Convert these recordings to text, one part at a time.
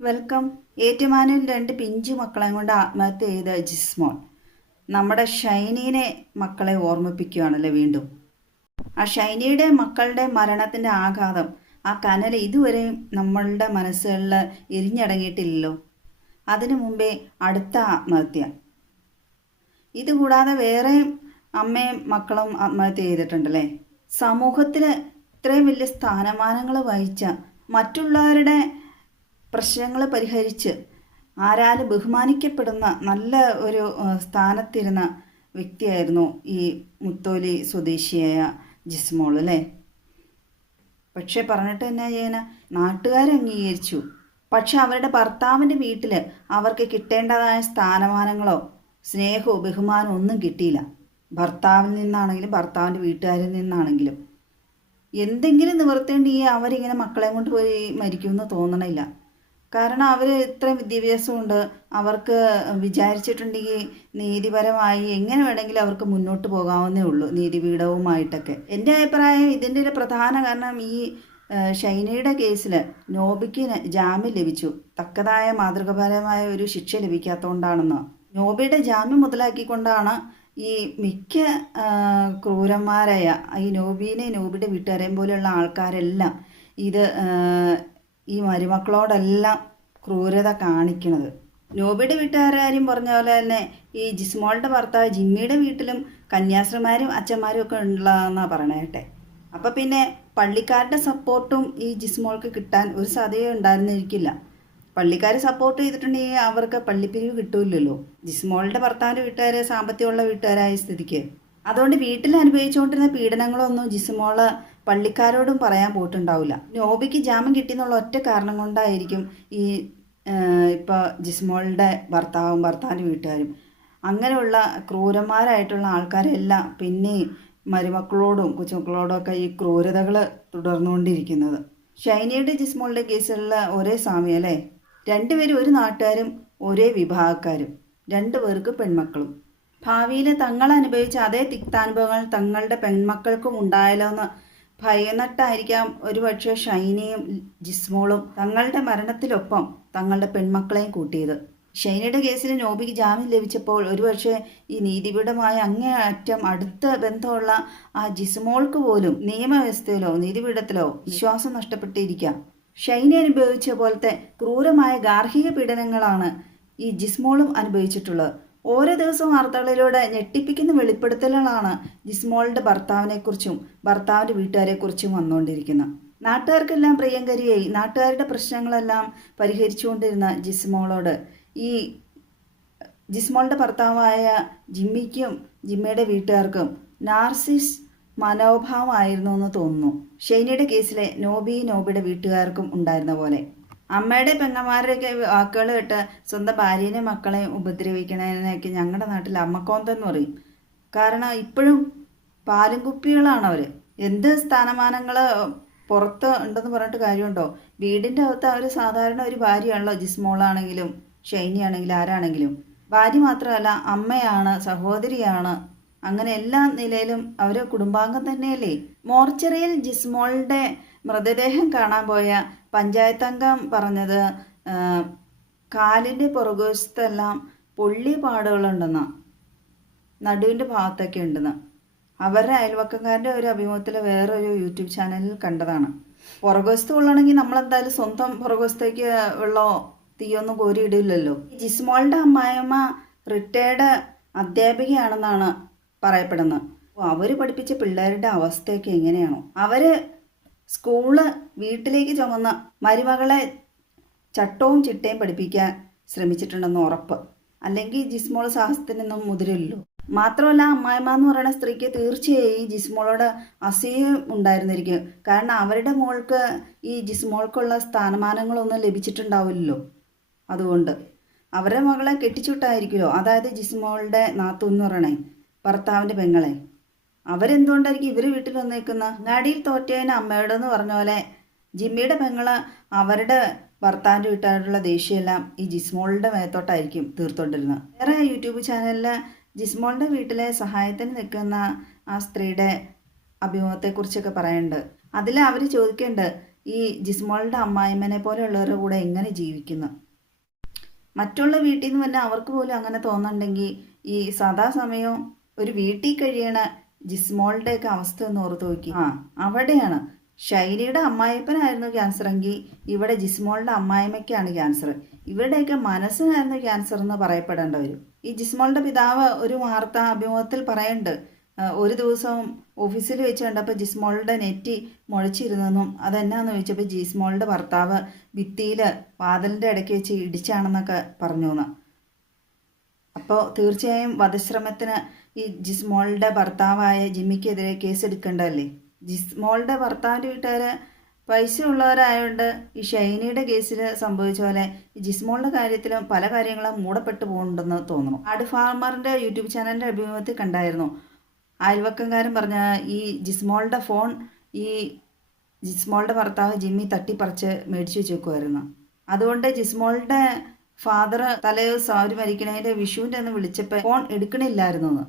Welcome. ഏറ്റുമാനൂരിൽ രണ്ട് പിഞ്ചു മക്കളെ കൊണ്ട് ആത്മഹത്യ ചെയ്ത ജിസ്മോൾ. നമ്മുടെ ഷൈനീനെ മക്കളെ ഓർമ്മിപ്പിക്കുകയാണല്ലേ വീണ്ടും. ആ ഷൈനിയുടെ മക്കളുടെ മരണത്തിന്റെ ആഘാതം ആ കനൽ ഇതുവരെയും നമ്മളുടെ മനസ്സുകളിൽ എരിഞ്ഞടങ്ങിയിട്ടില്ലല്ലോ. അതിനു മുമ്പേ അടുത്ത ആത്മഹത്യ. ഇതുകൂടാതെ വേറെ അമ്മയും മക്കളും ആത്മഹത്യ ചെയ്തിട്ടുണ്ടല്ലേ? സമൂഹത്തിൽ ഇത്രയും വലിയ സ്ഥാനമാനങ്ങൾ വഹിച്ച മറ്റുള്ളവരുടെ പ്രശ്നങ്ങൾ പരിഹരിച്ച് ആരാലും ബഹുമാനിക്കപ്പെടുന്ന നല്ല ഒരു സ്ഥാനത്തിരുന്ന വ്യക്തിയായിരുന്നു ഈ മുത്തോലി സ്വദേശിയായ ജിസ്മോൾ അല്ലേ? പക്ഷേ പറഞ്ഞിട്ട് എന്നാ ചെയ്യുന്ന നാട്ടുകാർ അംഗീകരിച്ചു. പക്ഷെ അവരുടെ ഭർത്താവിന്റെ വീട്ടിൽ അവർക്ക് കിട്ടേണ്ടതായ സ്ഥാനമാനങ്ങളോ സ്നേഹമോ ബഹുമാനമോ ഒന്നും കിട്ടിയില്ല. ഭർത്താവിൽ നിന്നാണെങ്കിലും ഭർത്താവിന്റെ വീട്ടുകാരിൽ നിന്നാണെങ്കിലും. എന്തെങ്കിലും നിവർത്തേണ്ടി അവരിങ്ങനെ മക്കളെ കൊണ്ട് പോയി മരിക്കുമെന്ന് തോന്നണില്ല. കാരണം അവർ ഇത്രയും വിദ്യാഭ്യാസമുണ്ട്. അവർക്ക് വിചാരിച്ചിട്ടുണ്ടെങ്കിൽ നീതിപരമായി എങ്ങനെ വേണമെങ്കിലും അവർക്ക് മുന്നോട്ട് പോകാവുന്നേ ഉള്ളൂ നീതിപീഠവുമായിട്ടൊക്കെ. എന്റെ അഭിപ്രായം ഇതിന്റെ പ്രധാന കാരണം ഈ ഷൈനയുടെ കേസിൽ നോബിക്ക് ജാമ്യം ലഭിച്ചു. തക്കതായ മാതൃകപരമായ ഒരു ശിക്ഷ ലഭിക്കാത്തതുകൊണ്ടാണെന്ന്. നോബിയുടെ ജാമ്യം മുതലാക്കിക്കൊണ്ടാണ് ഈ മിക്ക ക്രൂരന്മാരായ ഈ നോബീനെ നോബിയുടെ വീട്ടുകാരെയും പോലെയുള്ള ആൾക്കാരെല്ലാം ഇത് ഈ മരുമക്കളോടെല്ലാം ക്രൂരത കാണിക്കുന്നത് നോബിയുടെ വീട്ടുകാരും പറഞ്ഞ പോലെ തന്നെ ഈ ജിസ്മോളുടെ ഭർത്താവ് ജിമ്മിയുടെ വീട്ടിലും കന്യാസ്ത്രീമാരും അച്ഛന്മാരും ഒക്കെ ഉള്ളതെന്നാണ് പറയണേട്ടെ. അപ്പം പിന്നെ പള്ളിക്കാരുടെ സപ്പോർട്ടും ഈ ജിസ്മോൾക്ക് കിട്ടാൻ ഒരു സാധ്യത ഉണ്ടായിരുന്നിരിക്കില്ല. പള്ളിക്കാർ സപ്പോർട്ട് ചെയ്തിട്ടുണ്ടെങ്കിൽ അവർക്ക് പള്ളിപ്പിരിവ് കിട്ടൂലല്ലോ ജിസ്മോളുടെ ഭർത്താവിന്റെ വീട്ടുകാർ സാമ്പത്തികമുള്ള വീട്ടുകാരായ സ്ഥിതിക്ക്. അതുകൊണ്ട് വീട്ടിൽ അനുഭവിച്ചുകൊണ്ടിരുന്ന പീഡനങ്ങളൊന്നും ജിസ്മോൾ പള്ളിക്കാരോടും പറയാൻ പോയിട്ടുണ്ടാവില്ല. നോബിക്ക് ജാമ്യം കിട്ടിയെന്നുള്ള ഒറ്റ കാരണം കൊണ്ടായിരിക്കും ഈ ഇപ്പോൾ ജിസ്മോളുടെ ഭർത്താവും ഭർത്താവിന്റെ വീട്ടുകാരും. അങ്ങനെയുള്ള ക്രൂരന്മാരായിട്ടുള്ള ആൾക്കാരെല്ലാം പിന്നെ മരുമക്കളോടും കൊച്ചുമക്കളോടും ഒക്കെ ഈ ക്രൂരതകൾ തുടർന്നുകൊണ്ടിരിക്കുന്നത്. ഷൈനയുടെ ജിസ്മോളുടെ കേസിലുള്ള ഒരേ സാമ്യം അല്ലേ? രണ്ടുപേരും ഒരു നാട്ടുകാരും ഒരേ വിഭാഗക്കാരും. രണ്ടുപേർക്ക് പെൺമക്കളും. ഭാവിയിൽ തങ്ങൾ അനുഭവിച്ച അതേ തിക്താനുഭവങ്ങൾ തങ്ങളുടെ പെൺമക്കൾക്കും ഉണ്ടായാലോ എന്ന് ഭയന്നിട്ടായിരിക്കാം. ഒരുപക്ഷെ ഷൈനയും ജിസ്മോളും തങ്ങളുടെ മരണത്തിലൊപ്പം തങ്ങളുടെ പെൺമക്കളെയും കൂട്ടിയത്. ഷൈനയുടെ കേസിൽ നോബിക്ക് ജാമ്യം ലഭിച്ചപ്പോൾ ഒരുപക്ഷെ ഈ നീതിപീഠമായ അങ്ങേയറ്റം അടുത്ത ബന്ധമുള്ള ആ ജിസ്മോൾക്ക് പോലും നിയമവ്യവസ്ഥയിലോ നീതിപീഠത്തിലോ വിശ്വാസം നഷ്ടപ്പെട്ടിരിക്കാം. ഷൈന അനുഭവിച്ച പോലത്തെ ക്രൂരമായ ഗാർഹിക പീഡനങ്ങളാണ് ഈ ജിസ്മോളും അനുഭവിച്ചിട്ടുള്ളത്. ഓരോ ദിവസവും വാർത്തകളിലൂടെ ഞെട്ടിപ്പിക്കുന്ന വെളിപ്പെടുത്തലുകളാണ് ജിസ്മോളുടെ ഭർത്താവിനെക്കുറിച്ചും ഭർത്താവിന്റെ വീട്ടുകാരെക്കുറിച്ചും വന്നുകൊണ്ടിരിക്കുന്നത്. നാട്ടുകാർക്കെല്ലാം പ്രിയങ്കരിയായി. നാട്ടുകാരുടെ പ്രശ്നങ്ങളെല്ലാം പരിഹരിച്ചുകൊണ്ടിരുന്ന ജിസ്മോളോട് ഈ ജിസ്മോളുടെ ഭർത്താവായ ജിമ്മിക്കും ജിമ്മയുടെ വീട്ടുകാർക്കും നാർസിസ് മനോഭാവമായിരുന്നു എന്ന് തോന്നുന്നു. ഷെയ്നിയുടെ കേസിലെ നോബി നോബിയുടെ വീട്ടുകാർക്കും ഉണ്ടായിരുന്ന പോലെ. അമ്മയുടെ പെങ്ങന്മാരുടെയൊക്കെ വാക്കുകൾ കേട്ട് സ്വന്തം ഭാര്യനെയും മക്കളെയും ഉപദ്രവിക്കണതിനൊക്കെ ഞങ്ങളുടെ നാട്ടിൽ അമ്മക്കോന്തെന്ന് പറയും. കാരണം ഇപ്പോഴും പാലും കുപ്പികളാണ് അവർ എന്ത് സ്ഥാനമാനങ്ങൾ പുറത്ത് ഉണ്ടെന്ന് പറഞ്ഞിട്ട് കാര്യമുണ്ടോ? വീടിന്റെ അകത്ത് അവർ സാധാരണ ഒരു ഭാര്യയാണല്ലോ ജിസ്മോളാണെങ്കിലും ഷൈനിയാണെങ്കിലും ആരാണെങ്കിലും. ഭാര്യ മാത്രമല്ല അമ്മയാണ് സഹോദരിയാണ്. അങ്ങനെ എല്ലാ നിലയിലും അവർ കുടുംബാംഗം തന്നെയല്ലേ? മോർച്ചറിയിൽ ജിസ്മോളുടെ മൃതദേഹം കാണാൻ പോയ പഞ്ചായത്ത് അംഗം പറഞ്ഞത് കാലിന്റെ പുറകുവശത്തെല്ലാം പൊള്ളി പാടുകളുണ്ടെന്നാണ് നടുവിന്റെ ഭാഗത്തൊക്കെ ഉണ്ടെന്ന് അവരുടെ അയൽവക്കക്കാരുടെ ഒരു അഭിമുഖത്തിൽ വേറൊരു യൂട്യൂബ് ചാനലിൽ കണ്ടതാണ്. പുറകുവശത്ത് കൊള്ളണമെങ്കിൽ നമ്മളെന്തായാലും സ്വന്തം പുറകുവശത്തേക്ക് വെള്ളമോ തീയൊന്നും കോരിയിടില്ലല്ലോ. ജിസ്മോളുടെ അമ്മായിമ്മ റിട്ടയർഡ് അധ്യാപികയാണെന്നാണ് പറയപ്പെടുന്നത്. അവർ പഠിപ്പിച്ച പിള്ളേരുടെ അവസ്ഥയൊക്കെ എങ്ങനെയാണോ? അവർ സ്കൂൾ വീട്ടിലേക്ക് ചുമന്ന മരുമകളെ ചട്ടവും ചിട്ടയും പഠിപ്പിക്കാൻ ശ്രമിച്ചിട്ടുണ്ടെന്ന് ഉറപ്പ്. അല്ലെങ്കിൽ ജിസ്മോൾ സാഹസത്തിനൊന്നും മുതിരില്ലല്ലോ മാത്രമല്ല അമ്മായിമ്മ എന്ന് പറയുന്ന സ്ത്രീക്ക് തീർച്ചയായും ജിസ്മോളോട് അസൂയം ഉണ്ടായിരുന്നിരിക്കും. കാരണം അവരുടെ മോൾക്ക് ഈ ജിസ്മോൾക്കുള്ള സ്ഥാനമാനങ്ങളൊന്നും ലഭിച്ചിട്ടുണ്ടാവില്ലല്ലോ. അതുകൊണ്ട് അവരുടെ മകളെ കെട്ടിച്ചുവിട്ടായിരിക്കുമല്ലോ. അതായത് ജിസ്മോളുടെ നാത്തു എന്ന് പറയണേ ഭർത്താവിന്റെ പെങ്ങളെ. അവരെന്തുകൊണ്ടായിരിക്കും ഇവർ വീട്ടിൽ വന്നേക്കുന്ന? തോറ്റേനെ തോറ്റേന് അമ്മയോടെന്ന് പറഞ്ഞ പോലെ ജിമ്മിയുടെ പെങ്ങൾ അവരുടെ ഭർത്താവിന്റെ വീട്ടുകാരുള്ള ദേഷ്യമെല്ലാം ഈ ജിസ്മോളുടെ മേത്തോട്ടായിരിക്കും തീർത്തോണ്ടിരുന്നത് വേറെ യൂട്യൂബ് ചാനലിൽ ജിസ്മോളുടെ വീട്ടിലെ സഹായത്തിന് നിൽക്കുന്ന ആ സ്ത്രീയുടെ അഭിമുഖത്തെക്കുറിച്ചൊക്കെ പറയുന്നുണ്ട് അതിൽ അവർ ചോദിക്കേണ്ട ഈ ജിസ്മോളുടെ അമ്മായിമ്മനെ പോലെയുള്ളവരുടെ കൂടെ എങ്ങനെ ജീവിക്കുന്നു? മറ്റുള്ള വീട്ടിൽ നിന്ന് വല്ല അവർക്ക് പോലും അങ്ങനെ തോന്നുന്നുണ്ടെങ്കിൽ ഈ സദാസമയവും ഒരു വീട്ടിൽ കഴിയണ ജിസ്മോളുടെയൊക്കെ അവസ്ഥ എന്ന് ഓർത്ത് നോക്കി. ആ. അവിടെയാണ്. ശൈലിയുടെ അമ്മായിപ്പനായിരുന്നു ക്യാൻസർ എങ്കിൽ ഇവിടെ ജിസ്മോളുടെ അമ്മായിമ്മയ്ക്കാണ് ക്യാൻസർ ഇവരുടെയൊക്കെ മനസ്സിനായിരുന്നു ക്യാൻസർ എന്ന് പറയപ്പെടേണ്ട വരും. ഈ ജിസ്മോളുടെ പിതാവ് ഒരു വാർത്ത അഭിമുഖത്തിൽ പറയുന്നുണ്ട്. ഒരു ദിവസം ഓഫീസിൽ വെച്ച് കണ്ടപ്പോൾ ജിസ്മോളുടെ നെറ്റി മുഴച്ചിരുന്നെന്നും അതെന്നാന്ന് ചോദിച്ചപ്പോൾ ജിസ്മോളുടെ ഭർത്താവ് ഭിത്തിയിൽ വാതിലിന്റെ ഇടയ്ക്ക് വെച്ച് ഇടിച്ചാണെന്നൊക്കെ പറഞ്ഞു എന്ന് അപ്പോൾ തീർച്ചയായും വധശ്രമത്തിന് ഈ ജിസ്മോളുടെ ഭർത്താവായ ജിമ്മിക്കെതിരെ കേസ് എടുക്കേണ്ടതല്ലേ ജിസ്മോളുടെ ഭർത്താവിന്റെ വീട്ടുകാർ പൈസ ഉള്ളവരായതുകൊണ്ട് ഈ ഷൈനിയുടെ കേസിൽ സംഭവിച്ച പോലെ ഈ ജിസ്മോളുടെ കാര്യത്തിലും പല കാര്യങ്ങളും മൂടപ്പെട്ടു പോകുന്നുണ്ടെന്ന് തോന്നുന്നു. ആട് ഫാർമറിന്റെ യൂട്യൂബ് ചാനലിന്റെ അഭിമുഖത്തിൽ കണ്ടായിരുന്നു. അയൽവക്കംകാരൻ പറഞ്ഞ ഈ ജിസ്മോളുടെ ഫോൺ ഈ ജിസ്മോളുടെ ഭർത്താവ് ജിമ്മി തട്ടിപ്പറിച്ച് മേടിച്ചു വെച്ചേക്കുമായിരുന്നു അതുകൊണ്ട് ജിസ്മോളുടെ ഫാദർ തലേ ദിവസം അവർ മരിക്കണതിന്റെ വിഷുവിന്റെ ഒന്ന് വിളിച്ചപ്പോൾ ഫോൺ എടുക്കണില്ലായിരുന്നു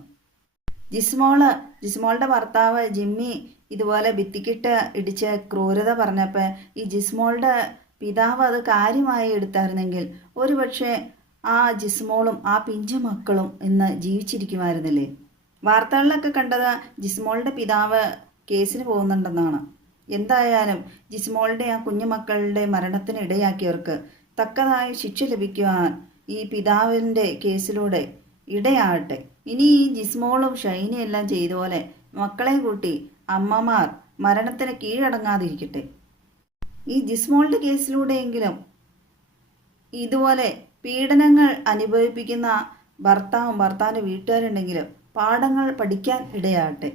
ജിസ്മോൾ ജിസ്മോളുടെ ഭർത്താവ് ജിമ്മി ഇതുപോലെ ഭിത്തിക്കിട്ട് ഇടിച്ച് ക്രൂരത പറഞ്ഞപ്പോൾ ഈ ജിസ്മോളുടെ പിതാവ് അത് കാര്യമായി എടുത്തായിരുന്നെങ്കിൽ ഒരുപക്ഷെ ആ ജിസ്മോളും ആ പിഞ്ചു മക്കളും ഇന്ന് ജീവിച്ചിരിക്കുമായിരുന്നില്ലേ? വാർത്തകളിലൊക്കെ കണ്ടത് ജിസ്മോളുടെ പിതാവ് കേസിന് പോകുന്നുണ്ടെന്നാണ്. എന്തായാലും ജിസ്മോളുടെ ആ കുഞ്ഞുമക്കളുടെ മരണത്തിന് ഇടയാക്കിയവർക്ക് തക്കതായ ശിക്ഷ ലഭിക്കുവാൻ ഈ പിതാവിന്റെ കേസിലൂടെ ഇടയാകട്ടെ. ഇനി ഈ ജിസ്മോളും ഷൈനയും എല്ലാം ചെയ്ത പോലെ മക്കളെ കൂട്ടി അമ്മമാർ മരണത്തിന് കീഴടങ്ങാതിരിക്കട്ടെ. ഈ ജിസ്മോളുടെ കേസിലൂടെയെങ്കിലും ഇതുപോലെ പീഡനങ്ങൾ അനുഭവിപ്പിക്കുന്ന ഭർത്താവും ഭർത്താവിന്റെ വീട്ടുകാരുണ്ടെങ്കിലും പാഠങ്ങൾ പഠിക്കാൻ ഇടയാകട്ടെ.